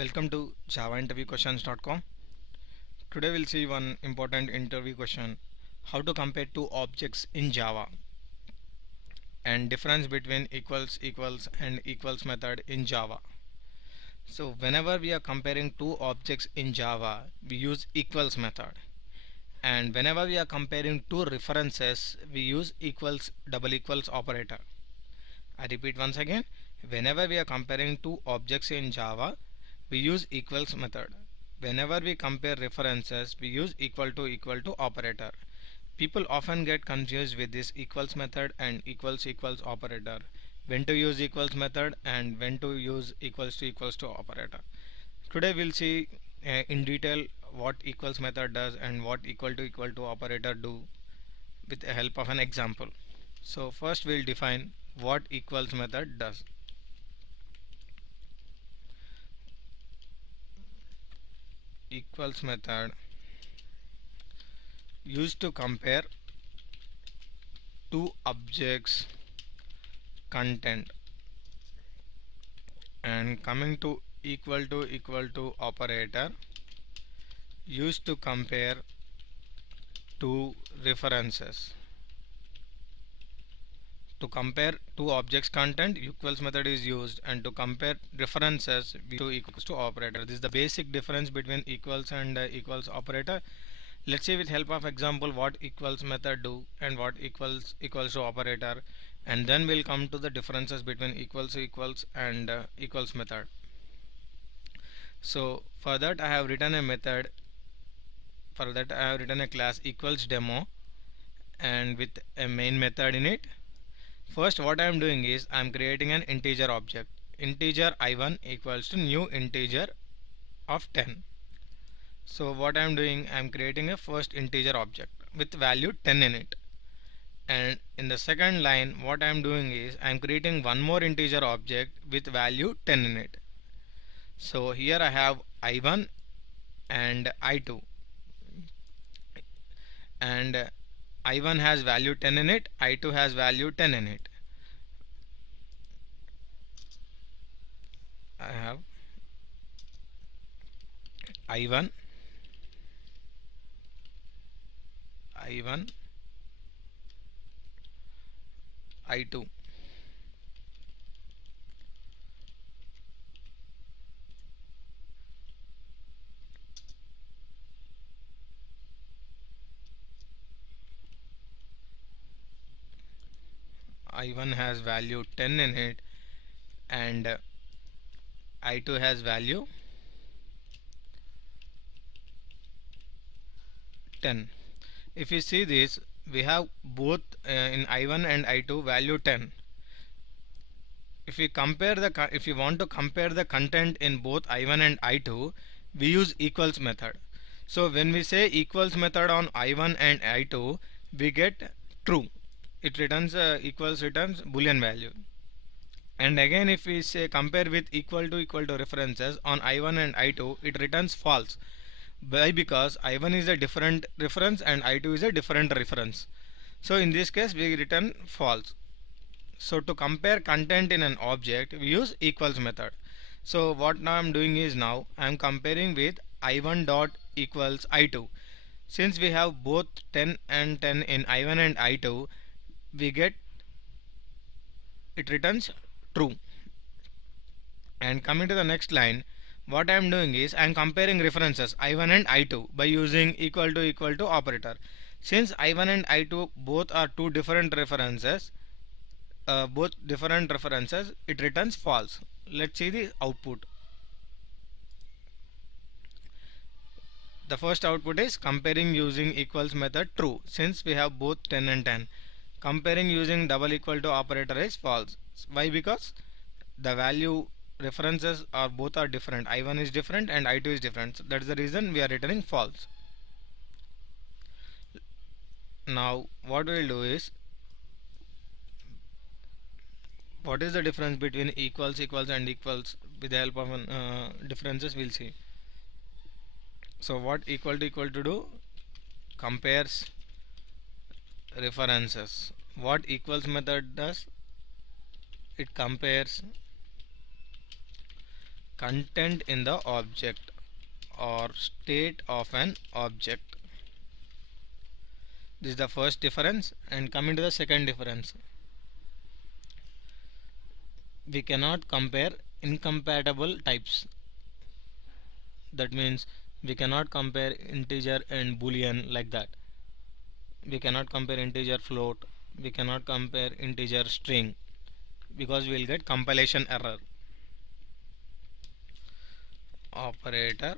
Welcome to javainterviewquestions.com. Today we'll see one important interview question: how to compare two objects in Java and difference between equals and equals method in Java. So whenever we are comparing two objects in Java, we use equals method, and whenever we are comparing two references, we use equals double equals operator. I repeat once again, whenever we are comparing two objects in Java, we use equals method. Whenever we compare references, we use equal to operator. People often get confused with this equals method and equals operator. When to use equals method and when to use equals to operator. Today we'll see in detail what equals method does and what equal to operator do with the help of an example. So first we'll define what equals method does. Equals method used to compare two objects content, and coming to equal to operator used to compare two references. To compare two objects content, equals method is used, and to compare references, we use equals to operator. This is the basic difference between equals and equals operator. Let's see with help of example what equals method do and what equals to operator, and then we'll come to the differences between equals and equals method. So for that I have written a method. For that I have written a class equals demo, and with a main method in it. First what I am doing is I am creating an integer object. Integer I1 equals to new integer of 10. So what I am doing, I am creating a first integer object with value 10 in it. And in the second line what I am doing is I am creating one more integer object with value 10 in it. So here I have I1 and I2, and I1 has value 10 in it, I2 has value 10 in it. I have I1, I1, I2. I1 has value 10 in it, and I2 has value 10. If you see this, we have both in I1 and I2 value 10. If we compare if you want to compare the content in both I1 and I2, we use equals method. So when we say equals method on I1 and I2, we get true. It returns equals returns boolean value. And again if we say compare with equal to references on I1 and I2, it returns false. Why? Because I1 is a different reference and I2 is a different reference. So in this case we return false. So to compare content in an object, we use equals method. So what now I am doing is, now I am comparing with I1 dot equals I2. Since we have both 10 and 10 in I1 and I2, we get it returns true. And coming to the next line, what I am doing is I am comparing references I1 and I2 by using equal to operator. Since I1 and I2 both are two different references, it returns false. Let's see the output. The first output is comparing using equals method true, since we have both 10 and 10. Comparing using double equal to operator is false. Why? Because the value references are both are different. I1 is different and I2 is different. So that's the reason we are returning false. Now what we will do is, what is the difference between equals and equals? With the help of differences we'll see. So what equal to do? Compares references. What equals method does? It compares content in the object or state of an object. This is the first difference. And coming to the second difference, we cannot compare incompatible types. That means we cannot compare integer and boolean like that. We cannot compare integer float. We cannot compare integer string, because we will get compilation error. Operator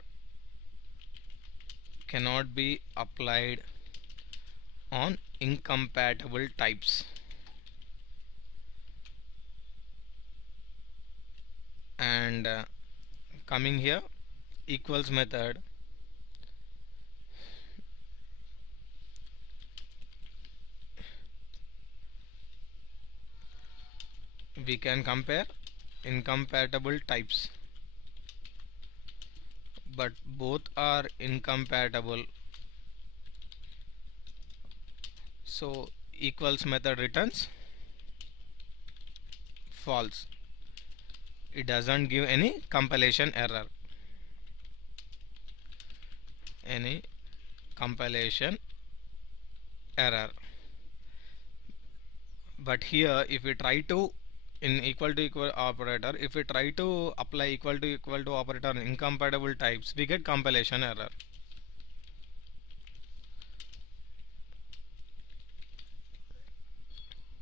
cannot be applied on incompatible types. And coming here, equals method, we can compare incompatible types, but both are incompatible, so equals method returns false. It doesn't give any compilation error. Any compilation error. But here if we try to, in equal to equal operator, if we try to apply equal to operator on incompatible types, we get compilation error.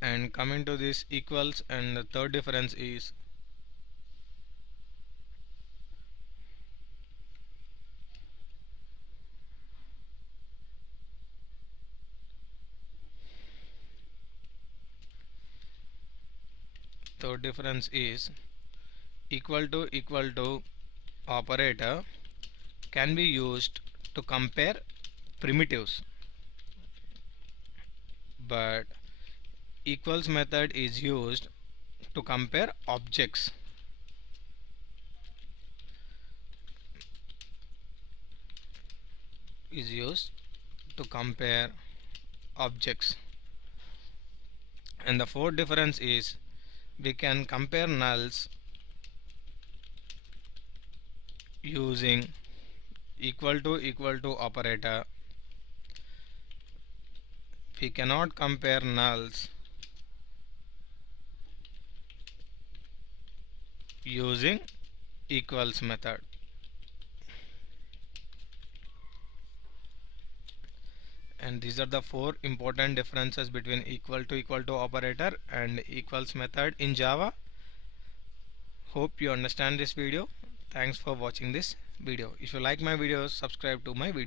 And coming to this equals, and the third difference is equal to operator can be used to compare primitives, but equals method is used to compare objects. Is used to compare objects. And the fourth difference is we can compare nulls using equal to operator. We cannot compare nulls using equals method. And these are the four important differences between equal to operator and equals method in Java. Hope you understand this video. Thanks for watching this video. If you like my videos, subscribe to my video.